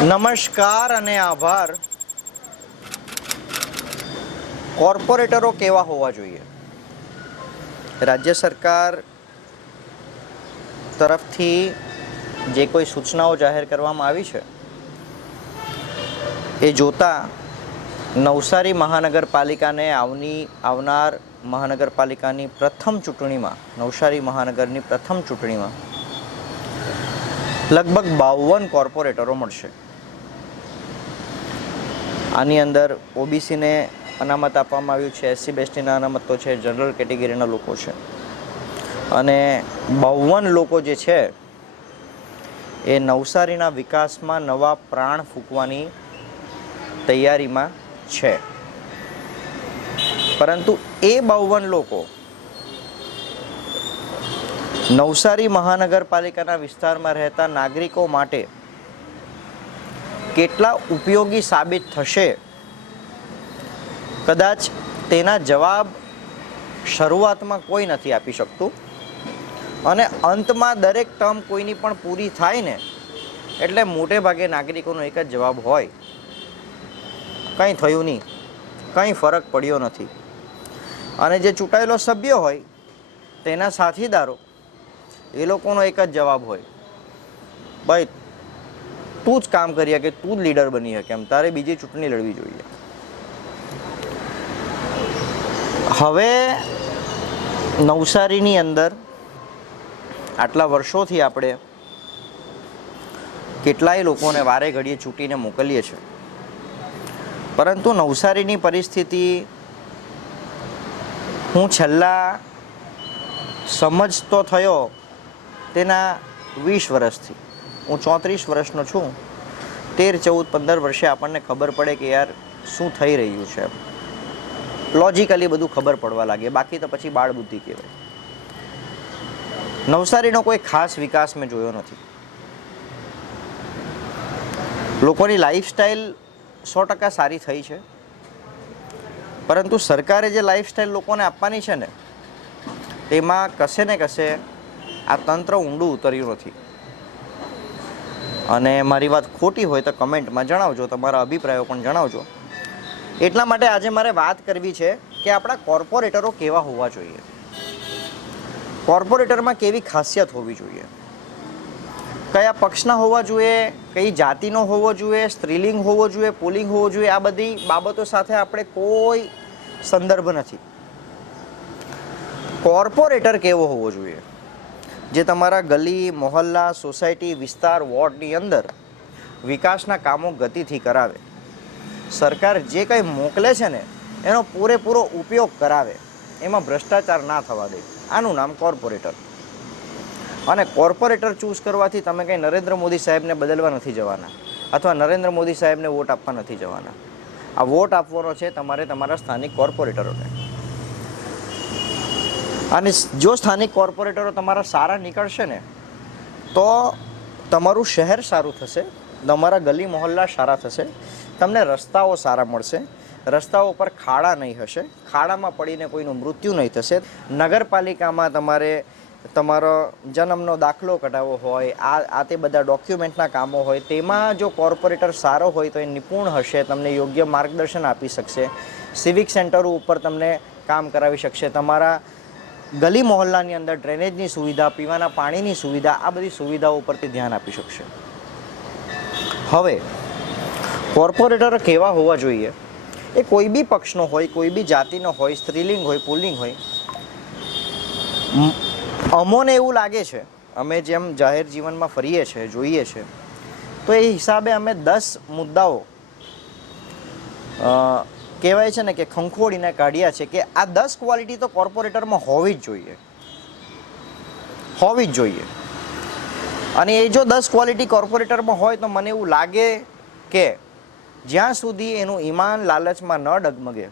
નમસ્કાર અને આભાર. કોર્પોરેટરો કેવા હોવા જોઈએ? રાજ્ય સરકાર તરફથી જે કોઈ સૂચનાઓ જાહેર કરવામાં આવી છે એ જોતા નવસારી મહાનગરપાલિકાને આવનાર મહાનગરપાલિકાની પ્રથમ ચૂંટણીમાં, નવસારી મહાનગરની પ્રથમ ચૂંટણીમાં લગભગ 52 કોર્પોરેટરો મળશે. આની અંદર ઓબીસીને અનામત આપવામાં આવ્યું છે, એસસી બેસટીના અનામતો છે, જનરલ કેટેગરીના લોકો છે અને 52 લોકો જે છે એ નવસારીના વિકાસમાં નવા પ્રાણ ફૂંકવાની તૈયારીમાં છે. પરંતુ એ 52 લોકો નવસારી મહાનગરપાલિકાના વિસ્તારમાં રહેતા નાગરિકો માટે કેટલા ઉપયોગી સાબિત થશે, કદાચ તેના જવાબ શરૂઆતમાં કોઈ નથી આપી શકતું અને અંતમાં દરેક ટર્મ કોઈની પણ પૂરી થાય ને એટલે મોટે ભાગે નાગરિકોનો એક જ જવાબ હોય, કંઈ થયું નહીં, કંઈ ફરક પડ્યો નથી. અને જે ચૂંટાયેલો સભ્ય હોય તેના સાથીદારો, એ લોકોનો એક જ જવાબ હોય, ભાઈ તું જ કામ કરી કે તું જ લીડર બની શકે, એમ તારે બીજી ચૂંટણી લડવી જોઈએ. હવે નવસારીની અંદર આટલા વર્ષોથી આપણે કેટલાય લોકોને વારે ઘડીએ ચૂંટીને મોકલીએ છીએ, પરંતુ નવસારીની પરિસ્થિતિ હું છેલ્લા સમજતો થયો તેના 20 વર્ષથી. હું 34 વર્ષનો છું. 13, 14, 15 વર્ષે આપણને ખબર પડે કે યાર શું થઈ રહ્યું છે, લોજિકલી બધું ખબર પડવા લાગે, બાકી તો પછી બાળ બુદ્ધિ કહેવાય. નવસારીનો કોઈ ખાસ વિકાસ મેં જોયો નથી. લોકોની લાઈફસ્ટાઈલ 100% સારી થઈ છે, પરંતુ સરકારે જે લાઈફસ્ટાઈલ લોકોને આપવાની છે ને તેમાં કશે ને કશે આ તંત્ર ઊંડું ઉતર્યું નથી. અને મારી વાત ખોટી હોય તો કમેન્ટમાં જણાવજો, તમારા અભિપ્રાયો પણ જણાવજો. એટલા માટે આજે મારે વાત કરવી છે કે આપણા કોર્પોરેટરો કેવા હોવા જોઈએ, કોર્પોરેટરમાં કેવી ખાસિયત હોવી જોઈએ, કયા પક્ષના હોવા જોઈએ, કઈ જાતિનો હોવો જોઈએ, સ્ત્રીલિંગ હોવો જોઈએ, પુલ્લિંગ હોવો જોઈએ. આ બધી બાબતો સાથે આપણે કોઈ સંદર્ભ નથી. કોર્પોરેટર કેવો હોવો જોઈએ? જે તમારા ગલી, મોહલ્લા, સોસાયટી, વિસ્તાર, વોર્ડની અંદર વિકાસના કામો ગતિથી કરાવે, સરકાર જે કંઈ મોકલે છે ને એનો પૂરેપૂરો ઉપયોગ કરાવે, એમાં ભ્રષ્ટાચાર ના થવા દે. આનું નામ કોર્પોરેટર. અને કોર્પોરેટર ચૂઝ કરવાથી તમે કંઈ નરેન્દ્ર મોદી સાહેબને બદલવા નથી જવાના અથવા નરેન્દ્ર મોદી સાહેબને વોટ આપવા નથી જવાના. આ વોટ આપવાનો છે તમારે તમારા સ્થાનિક કોર્પોરેટરોને. અને જો સ્થાનિક કોર્પોરેટરો તમારા સારા નીકળશે ને તો તમારું શહેર સારું થશે, તમારા ગલી મોહલ્લા સારા થશે, તમને રસ્તાઓ સારા મળશે, રસ્તાઓ પર ખાડા નહીં હશે, ખાડામાં પડીને કોઈનું મૃત્યુ નહીં થશે. નગરપાલિકામાં તમારે તમારો જન્મનો દાખલો કઢાવવો હોય, આ તે બધા ડોક્યુમેન્ટના કામો હોય, તેમાં જો કોર્પોરેટર સારો હોય તો એ નિપુણ હશે, તમને યોગ્ય માર્ગદર્શન આપી શકશે, સિવિક સેન્ટરો ઉપર તમને કામ કરાવી શકશે, તમારા ગલી મોહલ્લાની અંદર ડ્રેનેજની સુવિધા, પીવાના પાણીની સુવિધા, આ બધી સુવિધાઓ ઉપરથી ધ્યાન આપી શકશે. હવે કોર્પોરેટર કેવા હોવા જોઈએ? એ કોઈ બી પક્ષનો હોય, કોઈ બી જાતિનો હોય, સ્ત્રીલિંગ હોય, પુલ્લિંગ હોય. અમોને એવું લાગે છે, અમે જેમ જાહેર જીવનમાં ફરીએ છીએ, જોઈએ છે, તો એ હિસાબે અમે 10 મુદ્દાઓ કહેવાય છે ને કે ખંખોળીને કાઢ્યા છે કે આ 10 ક્વોલિટી તો કોર્પોરેટરમાં હોવી જ જોઈએ, હોવી જ જોઈએ. અને એ જો 10 ક્વોલિટી કોર્પોરેટરમાં હોય તો મને એવું લાગે કે જ્યાં સુધી એનું ઈમાન લાલચમાં ન ડગમગે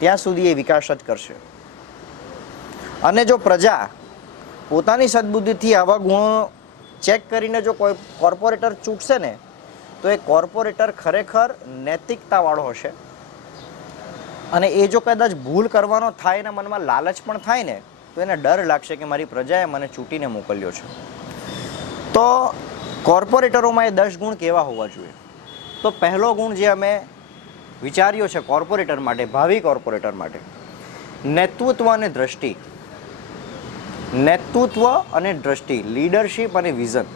ત્યાં સુધી એ વિકાસ જ કરશે. અને જો પ્રજા પોતાની સદબુદ્ધિથી આવા ગુણો ચેક કરીને જો કોઈ કોર્પોરેટર ચૂકશે ને તો એ કોર્પોરેટર ખરેખર નૈતિકતાવાળો હશે. અને એ જો કદાચ ભૂલ કરવાનો થાય, એના મનમાં લાલચ પણ થાય ને તો એને ડર લાગશે કે મારી પ્રજાએ મને ચૂંટીને મોકલ્યો છે. તો કોર્પોરેટરોમાં એ 10 ગુણ કેવા હોવા જોઈએ? તો પહેલો ગુણ જે અમે વિચાર્યો છે કોર્પોરેટર માટે, ભાવિ કોર્પોરેટર માટે, નેતૃત્વ અને દ્રષ્ટિ. નેતૃત્વ અને દ્રષ્ટિ, લીડરશિપ અને વિઝન.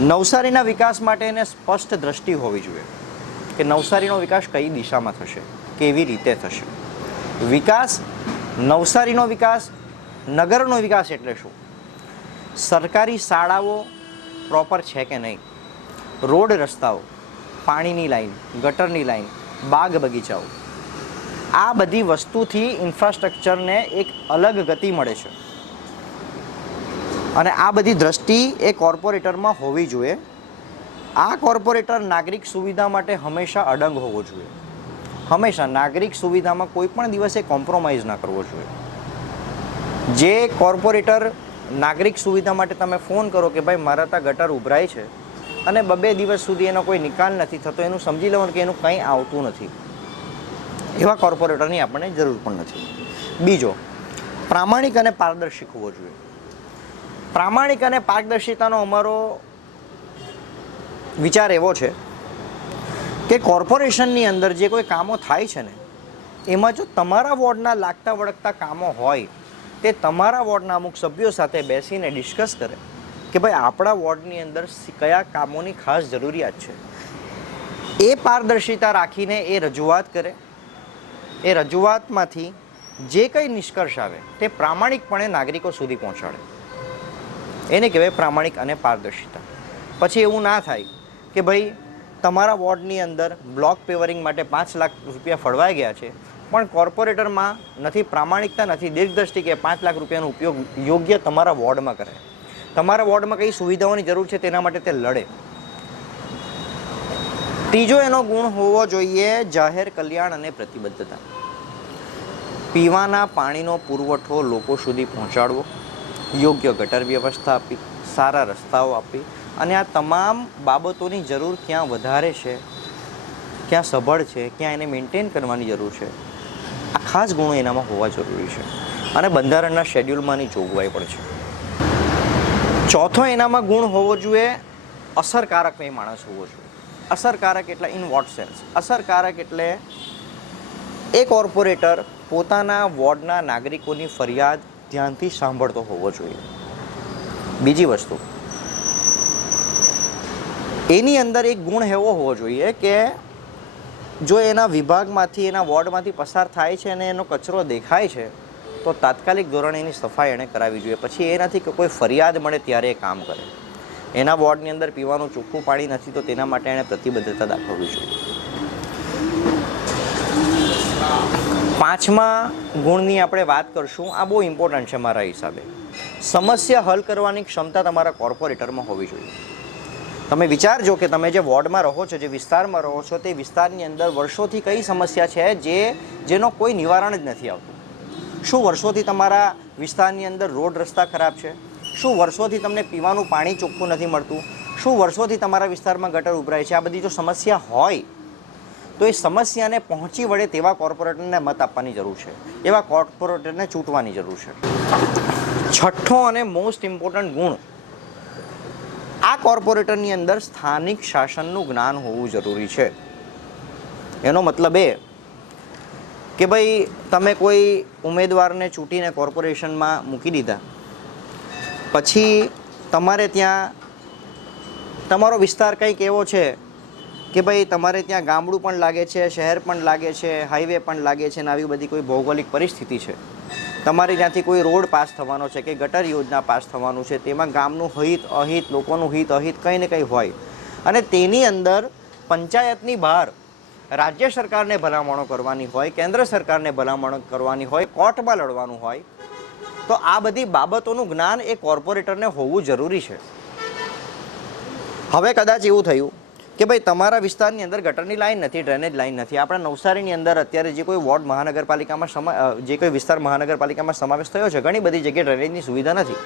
નવસારીના વિકાસ માટે એને સ્પષ્ટ દ્રષ્ટિ હોવી જોઈએ કે નવસારીનો વિકાસ કઈ દિશામાં થશે, કેવી રીતે થશે. વિકાસ, નવસારીનો વિકાસ, નગરનો વિકાસ એટલે શું? સરકારી શાળાઓ પ્રોપર છે કે નહીં, રોડ રસ્તાઓ, પાણીની લાઈન, ગટરની લાઈન, બાગ બગીચાઓ, આ બધી વસ્તુથી ઇન્ફ્રાસ્ટ્રક્ચરને એક અલગ ગતિ મળે છે અને આ બધી દ્રષ્ટિ એ કોર્પોરેટરમાં હોવી જોઈએ. આ કોર્પોરેટર નાગરિક સુવિધા માટે હંમેશા અડંગ હોવો જોઈએ. હંમેશા નાગરિક સુવિધામાં કોઈ પણ દિવસે કોમ્પ્રોમાઇઝ ના કરવો જોઈએ. જે કોર્પોરેટર નાગરિક સુવિધા માટે તમે ફોન કરો કે ભાઈ મારા ત્યાં ગટર ઉભરાય છે અને 2 દિવસ સુધી એનો કોઈ નિકાલ નથી થતો, એનું સમજી લેવાનું કે એનું કંઈ આવતું નથી. એવા કોર્પોરેટરની આપણને જરૂર પણ નથી. બીજો, પ્રામાણિક અને પારદર્શી હોવો જોઈએ. પ્રામાણિક અને પારદર્શિતાનો અમારો વિચાર એવો છે કે કોર્પોરેશનની અંદર જે કોઈ કામો થાય છે ને એમાં જો તમારા વોર્ડના લાગતા વળગતા કામો હોય તે તમારા વોર્ડના અમુક સભ્યો સાથે બેસીને ડિસ્કસ કરે કે ભાઈ આપણા વોર્ડની અંદર કયા કામોની ખાસ જરૂરિયાત છે. એ પારદર્શિતા રાખીને એ રજૂઆત કરે. એ રજૂઆતમાંથી જે કંઈ નિષ્કર્ષ આવે તે પ્રામાણિકપણે નાગરિકો સુધી પહોંચાડે. એને કહેવાય પ્રામાણિક અને પારદર્શિતા. પછી એવું ના થાય કે ભાઈ તમારા વોર્ડની અંદર બ્લોક પેવરિંગ માટે 5 લાખ રૂપિયા ફળવાઈ ગયા છે પણ કોર્પોરેટરમાં નથી પ્રામાણિકતા, નથી દીર્ઘદ્રષ્ટિ કે 5 લાખ રૂપિયાનો ઉપયોગ યોગ્ય તમારા વોર્ડમાં કરે. તમારા વોર્ડમાં કઈ સુવિધાઓની જરૂર છે તેના માટે તે લડે. ત્રીજો એનો ગુણ હોવો જોઈએ જાહેર કલ્યાણ અને પ્રતિબદ્ધતા. પીવાના પાણીનો પુરવઠો લોકો સુધી પહોંચાડવો, યોગ્ય ગટર વ્યવસ્થા આપી, સારા રસ્તાઓ આપી અને આ તમામ બાબતોની જરૂર ક્યાં વધારે છે, ક્યાં સભળ છે, ક્યાં એને મેન્ટેન કરવાની જરૂર છે, આ ખાસ ગુણો એનામાં હોવા જરૂરી છે અને બંધારણના શેડ્યુલમાંની જોગવાઈ પણ છે. ચોથો એનામાં ગુણ હોવો જોઈએ અસરકારક એ માણસ હોવો જોઈએ. અસરકારક એટલે ઇન વોટ સેન્સ? અસરકારક એટલે એ કોર્પોરેટર પોતાના વોર્ડના નાગરિકોની ફરિયાદ ધ્યાનથી સાંભળતો હોવો જોઈએ. બીજી વસ્તુ, એની અંદર એક ગુણ એવો હોવો જોઈએ કે જો એના વિભાગમાંથી, એના વોર્ડમાંથી પસાર થાય છે અને એનો કચરો દેખાય છે તો તાત્કાલિક ધોરણે એની સફાઈ એણે કરાવવી જોઈએ. પછી એ નથી કે કોઈ ફરિયાદ મળે ત્યારે એ કામ કરે. એના વોર્ડની અંદર પીવાનું ચોખ્ખું પાણી નથી તો તેના માટે એણે પ્રતિબદ્ધતા દાખવવી જોઈએ. 5મા ગુણની આપણે વાત કરશું. આ બહુ ઇમ્પોર્ટન્ટ છે મારા હિસાબે. સમસ્યા હલ કરવાની ક્ષમતા તમારા કોર્પોરેટરમાં હોવી જોઈએ. તમે વિચારજો કે તમે જે વોર્ડમાં રહો છો, જે વિસ્તારમાં રહો છો, તે વિસ્તારની અંદર વર્ષોથી કઈ સમસ્યા છે જેનો કોઈ નિવારણ જ નથી આવતું. શું વર્ષોથી તમારા વિસ્તારની અંદર રોડ રસ્તા ખરાબ છે? શું વર્ષોથી તમને પીવાનું પાણી ચોખ્ખું નથી મળતું? શું વર્ષોથી તમારા વિસ્તારમાં ગટર ઉભરાય છે? આ બધી જો સમસ્યા હોય તો એ સમસ્યાને પહોંચી વળે તેવા કોર્પોરેટરને મત આપવાની જરૂર છે, એવા કોર્પોરેટરને ચૂંટવાની જરૂર છે. છઠ્ઠો અને મોસ્ટ ઇમ્પોર્ટન્ટ ગુણ, આ કોર્પોરેટરની અંદર સ્થાનિક શાસનનું જ્ઞાન હોવું જરૂરી છે. એનો મતલબ એ કે ભાઈ તમે કોઈ ઉમેદવારને ચૂંટીને કોર્પોરેશનમાં મૂકી દીધા, પછી તમારે ત્યાં તમારો વિસ્તાર કંઈક એવો છે કે ભાઈ તમારે ત્યાં ગામડું પણ લાગે છે, શહેર પણ લાગે છે, હાઈવે પણ લાગે છે અને આવી બધી કોઈ ભૌગોલિક પરિસ્થિતિ છે. તમારે ત્યાંથી કોઈ રોડ પાસ થવાનો છે કે ગટર યોજના પાસ થવાનું છે, તેમાં ગામનું હિત અહિત, લોકોનું હિત અહિત કંઈ ને કંઈ હોય અને તેની અંદર પંચાયતની બહાર રાજ્ય સરકારને ભલામણો કરવાની હોય, કેન્દ્ર સરકારને ભલામણો કરવાની હોય, કોર્ટમાં લડવાનું હોય, તો આ બધી બાબતોનું જ્ઞાન એ કોર્પોરેટરને હોવું જરૂરી છે. હવે કદાચ એવું થયું કે ભાઈ તમારા વિસ્તારની અંદર ગટરની લાઈન નથી, ડ્રેનેજ લાઈન નથી. આપણા નવસારીની અંદર અત્યારે જે કોઈ વોર્ડ મહાનગરપાલિકામાં જે કોઈ વિસ્તાર મહાનગરપાલિકામાં સમાવેશ થયો છે, ઘણી બધી જગ્યાએ ડ્રેનેજની સુવિધા નથી.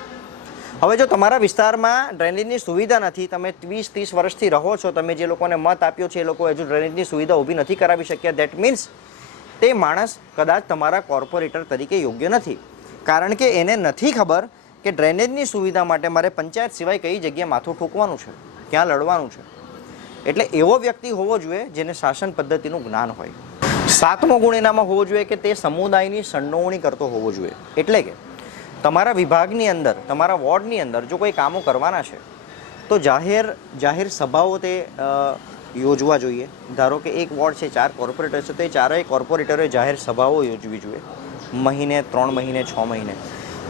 હવે જો તમારા વિસ્તારમાં ડ્રેનેજની સુવિધા નથી, તમે 20-30 વર્ષથી રહો છો, તમે જે લોકોને મત આપ્યો છે એ લોકો હજુ ડ્રેનેજની સુવિધા ઊભી નથી કરાવી શક્યા, દેટ મીન્સ તે માણસ કદાચ તમારા કોર્પોરેટર તરીકે યોગ્ય નથી. કારણ કે એને નથી ખબર કે ડ્રેનેજની સુવિધા માટે મારે પંચાયત સિવાય કઈ જગ્યાએ માથું ઠોકવાનું છે, ક્યાં લડવાનું છે. એટલે એવો વ્યક્તિ હોવો જોઈએ જેને શાસન પદ્ધતિનું જ્ઞાન હોય. 7મો ગુણ એનામાં હોવો જોઈએ કે તે સમુદાયની સંડોવણી કરતો હોવો જોઈએ. એટલે કે તમારા વિભાગની અંદર, તમારા વોર્ડની અંદર જો કોઈ કામો કરવાના છે તો જાહેર સભાઓ તે યોજવા જોઈએ. ધારો કે એક વોર્ડ છે, 4 કોર્પોરેટર છે, તો એ ચારેય કોર્પોરેટરોએ જાહેર સભાઓ યોજવી જોઈએ મહિને, 3 મહિને, 6 મહિને,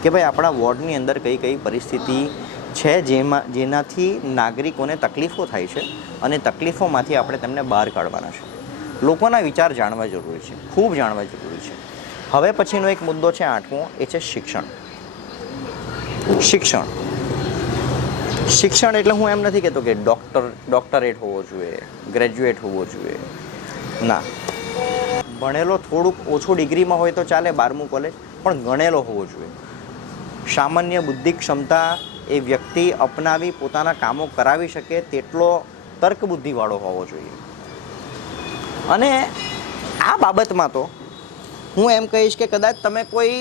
કે ભાઈ આપણા વોર્ડની અંદર કઈ કઈ પરિસ્થિતિ છે જેનાથી નાગરિકોને તકલીફો થાય છે અને તકલીફોમાંથી આપણે તેમને બહાર કાઢવાના છે. લોકોના વિચાર જાણવા જરૂરી છે, ખૂબ જાણવા જરૂરી છે. હવે પછીનો એક મુદ્દો છે 8મો, એ છે શિક્ષણ. શિક્ષણ એટલે હું એમ નથી કહેતો કે ડૉક્ટરેટ હોવો જોઈએ, ગ્રેજ્યુએટ હોવો જોઈએ, ના. ભણેલો થોડુંક ઓછું ડિગ્રીમાં હોય તો ચાલે, 12મું કોલેજ, પણ ગણેલો હોવો જોઈએ. સામાન્ય બુદ્ધિ ક્ષમતા એ વ્યક્તિ અપનાવી પોતાના કામો કરાવી શકે તેટલો તર્ક બુદ્ધિવાળો હોવો જોઈએ. અને આ બાબતમાં તો હું એમ કહીશ કે કદાચ તમે કોઈ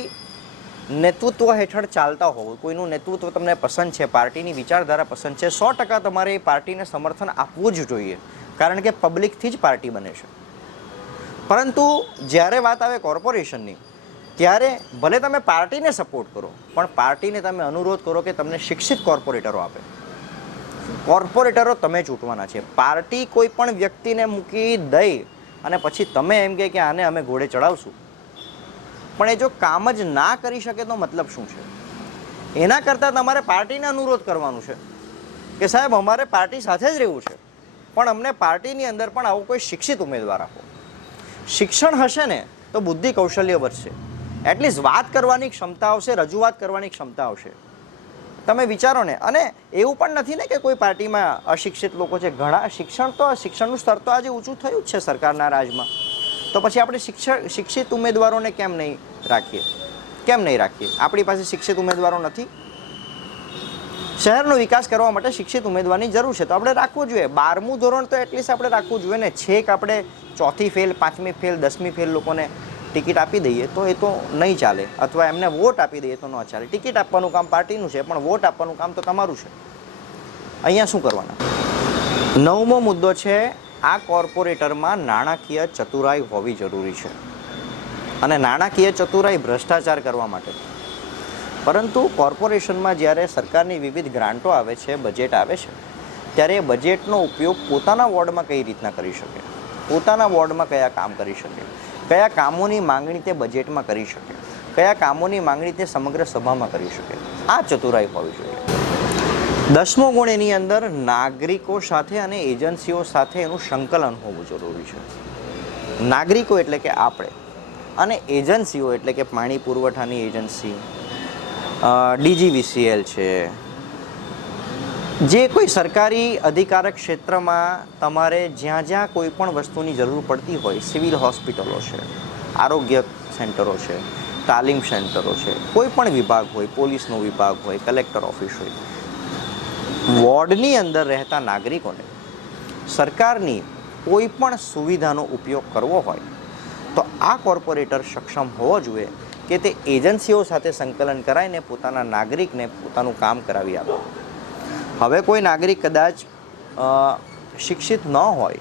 નેતૃત્વ હેઠળ ચાલતા હોવ, કોઈનું નેતૃત્વ તમને પસંદ છે, પાર્ટીની વિચારધારા પસંદ છે, 100% તમારે એ પાર્ટીને સમર્થન આપવું જ જોઈએ, કારણ કે પબ્લિકથી જ પાર્ટી બને છે. પરંતુ જ્યારે વાત આવે કોર્પોરેશનની, ત્યારે ભલે તમે પાર્ટીને સપોર્ટ કરો, પણ પાર્ટીને તમે અનુરોધ કરો કે તમને શિક્ષિત કોર્પોરેટરો આપે. કોર્પોરેટરો તમે ચૂંટવાના છે. પાર્ટી કોઈ પણ વ્યક્તિને મૂકી દઈ અને પછી તમે એમ કહે કે આને અમે ઘોડે ચડાવશું, પણ એ જો કામ જ ના કરી શકે તો મતલબ શું છે? એના કરતાં તમારે પાર્ટીને અનુરોધ કરવાનું છે કે સાહેબ અમારે પાર્ટી સાથે જ રહેવું છે, પણ અમને પાર્ટીની અંદર પણ આવો કોઈ શિક્ષિત ઉમેદવાર આપો. શિક્ષણ હશે ને તો બુદ્ધિ કૌશલ્ય વધશે, એટલીસ્ટ વાત કરવાની ક્ષમતા આવશે, રજૂઆત કરવાની ક્ષમતા આવશે. તમે વિચારો ને. અને એવું પણ નથી ને કે કોઈ પાર્ટીમાં અશિક્ષિત લોકો છે, ઘણા. શિક્ષણનું સ્તર તો આજે ઊંચું થયું જ છે સરકારના રાજમાં. તો પછી આપણે શિક્ષિત ઉમેદવારોને કેમ નહીં રાખીએ? આપણી પાસે શિક્ષિત ઉમેદવારો નથી? શહેરનો વિકાસ કરવા માટે શિક્ષિત ઉમેદવારની જરૂર છે, તો આપણે રાખવું જોઈએ. 12મું ધોરણ તો એટલીસ્ટ આપણે રાખવું જોઈએ ને. છેક આપણે 4થી ફેલ, 5મી ફેલ, 10મી ફેલ લોકોને ટિકિટ આપી દઈએ તો એ તો નહીં ચાલે, અથવા એમને વોટ આપી દઈએ તો ન ચાલે. ટિકિટ આપવાનું કામ પાર્ટીનું છે, પણ વોટ આપવાનું કામ તો તમારું છે. અહીંયા શું કરવાના? 9મો મુદ્દો છે, આ કોર્પોરેટરમાં નાણાકીય ચતુરાઈ હોવી જરૂરી છે. અને નાણાકીય ચતુરાઈ ભ્રષ્ટાચાર કરવા માટે. પરંતુ કોર્પોરેશનમાં જ્યારે સરકારની વિવિધ ગ્રાન્ટો આવે છે, બજેટ આવે છે, ત્યારે એ બજેટનો ઉપયોગ પોતાના વોર્ડમાં કઈ રીતના કરી શકે, પોતાના વોર્ડમાં કયા કામ કરી શકે, કયા કામોની માંગણી તે બજેટમાં કરી શકે, કયા કામોની માંગણી તે સમગ્ર સભામાં કરી શકે, આ ચતુરાઈ હોવી જોઈએ. 10મો ગુણ એની અંદર નાગરિકો સાથે અને એજન્સીઓ સાથે એનું સંકલન હોવું જરૂરી છે. નાગરિકો એટલે કે આપણે, અને એજન્સીઓ એટલે કે પાણી પુરવઠાની એજન્સી, DGVCL છે, જે કોઈ સરકારી અધિકારક ક્ષેત્રમાં તમારે જ્યાં કોઈ પણ વસ્તુની જરૂર પડતી હોય, સિવિલ હોસ્પિટલો છે, આરોગ્ય સેન્ટરો છે, તાલીમ સેન્ટરો છે, કોઈ પણ વિભાગ હોય, પોલીસનો વિભાગ હોય, કલેક્ટર ઓફિસ હોય, વોર્ડની અંદર રહેતા નાગરિકોને સરકારની કોઈ પણ સુવિધાનો ઉપયોગ કરવો હોય તો આ કોર્પોરેટર સક્ષમ હોવો જોઈએ કે તે એજન્સીઓ સાથે સંકલન કરાવીને પોતાના નાગરિકને પોતાનું કામ કરાવી આપે. હવે કોઈ નાગરિક કદાચ શિક્ષિત ન હોય,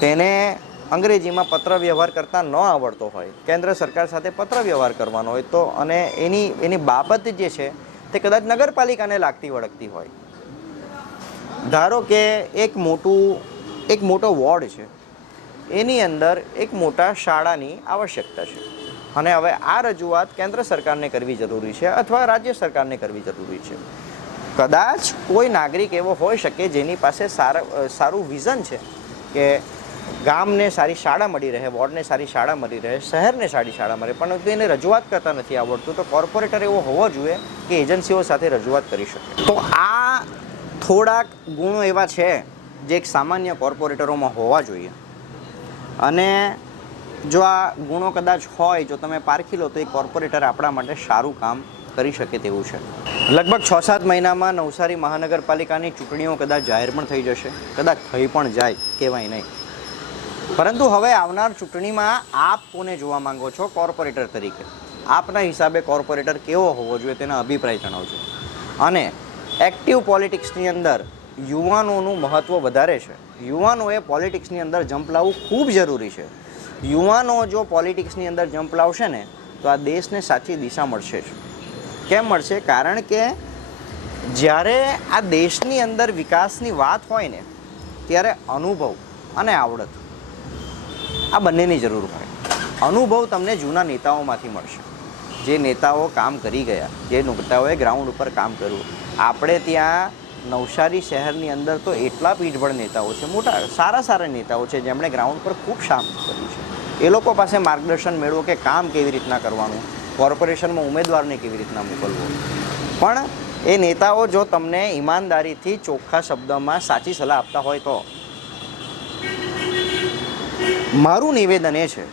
તેને અંગ્રેજીમાં પત્ર વ્યવહાર કરતા ન આવડતો હોય, કેન્દ્ર સરકાર સાથે પત્ર વ્યવહાર કરવાનો હોય તો, અને એની બાબત જે છે તે કદાચ નગરપાલિકાને લાગતી વળગતી હોય. ધારો કે એક મોટો વોર્ડ છે, એની અંદર એક મોટા શાળાની આવશ્યકતા છે, અને હવે આ રજૂઆત કેન્દ્ર સરકારને કરવી જરૂરી છે અથવા રાજ્ય સરકારને કરવી જરૂરી છે. કદાચ કોઈ નાગરિક એવો હોઈ શકે જેની પાસે સારું વિઝન છે કે ગામને સારી શાળા મળી રહે, વોર્ડને સારી શાળા મળી રહે, શહેરને સારી શાળા મળે, પણ એને રજૂઆત કરતા નથી આવડતું, તો કોર્પોરેટર એવો હોવો જોઈએ કે એજન્સીઓ સાથે રજૂઆત કરી શકે. તો આ થોડાક ગુણો એવા છે જે એક સામાન્ય કોર્પોરેટરોમાં હોવા જોઈએ, અને જો આ ગુણો કદાચ હોય, જો તમે પારખી લો, તો એ કોર્પોરેટર આપણા માટે સારું કામ કરી શકે તેવું છે. લગભગ 6-7 મહિનામાં નવસારી મહાનગરપાલિકાની ચૂંટણીઓ કદાચ જાહેર પણ થઈ જશે, કદાચ થઈ પણ જાય, કહેવાય નહીં. પરંતુ હવે આવનાર ચૂંટણીમાં આપ કોને જોવા માંગો છો કોર્પોરેટર તરીકે? આપના હિસાબે કોર્પોરેટર કેવો હોવો જોઈએ તેના અભિપ્રાય જણાવજો. અને એક્ટિવ પોલિટિક્સની અંદર યુવાનોનું મહત્ત્વ વધારે છે. યુવાનોએ પોલિટિક્સની અંદર જંપ લાવવું ખૂબ જરૂરી છે. યુવાનો જો પોલિટિક્સની અંદર જંપ લાવશે ને તો આ દેશને સાચી દિશા મળશે જ. કેમ મળશે? કારણ કે જ્યારે આ દેશની અંદર વિકાસની વાત હોય ને ત્યારે અનુભવ અને આવડત આ બંનેની જરૂર હોય. અનુભવ તમને જૂના નેતાઓમાંથી મળશે, જે નેતાઓ કામ કરી ગયા, જે નેતાઓએ ગ્રાઉન્ડ ઉપર કામ કર્યું. આપણે ત્યાં નવસારી શહેરની અંદર તો એટલા પીઠબળ નેતાઓ છે, મોટા સારા નેતાઓ છે જેમણે ગ્રાઉન્ડ પર ખૂબ કામ કર્યું છે. એ લોકો પાસે માર્ગદર્શન મેળવો કે કામ કેવી રીતના કરવાનું, કોર્પોરેશનમાં ઉમેદવારને કેવી રીતના મોકલવો. પણ એ નેતાઓ જો તમને ઈમાનદારીથી ચોખ્ખા શબ્દમાં સાચી સલાહ આપતા હોય તો મારું નિવેદન એ છે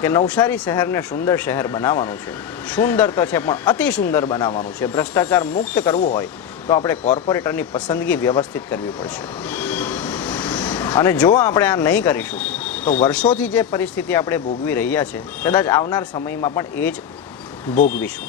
કે નવસારી શહેરને સુંદર શહેર બનાવવાનું છે. સુંદર તો છે પણ અતિ સુંદર બનાવવાનું છે. ભ્રષ્ટાચાર મુક્ત કરવું હોય તો આપણે કોર્પોરેટરની પસંદગી વ્યવસ્થિત કરવી પડશે. અને જો આપણે આ નહીં કરીશું તો વર્ષોથી જે પરિસ્થિતિ આપણે ભોગવી રહ્યા છે કદાચ આવનાર સમયમાં પણ એ જ ભોગવીશું.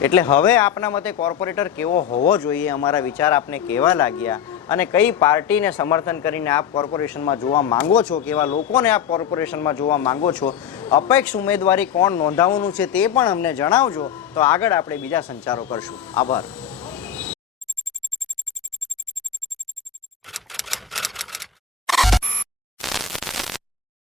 એટલે હવે આપના મતે કોર્પોરેટર કેવો હોવો જોઈએ, અમારા વિચાર આપને કેવા લાગ્યા અને કઈ પાર્ટીને સમર્થન કરીને આપ કોર્પોરેશનમાં જોવા માંગો છો, કેવા લોકોને આપ કોર્પોરેશનમાં જોવા માંગો છો, અપેક્ષ ઉમેદવારી કોણ નોંધાવવાનું છે તે પણ અમને જણાવજો. તો આગળ આપણે બીજા સંચારો કરશું. આભાર.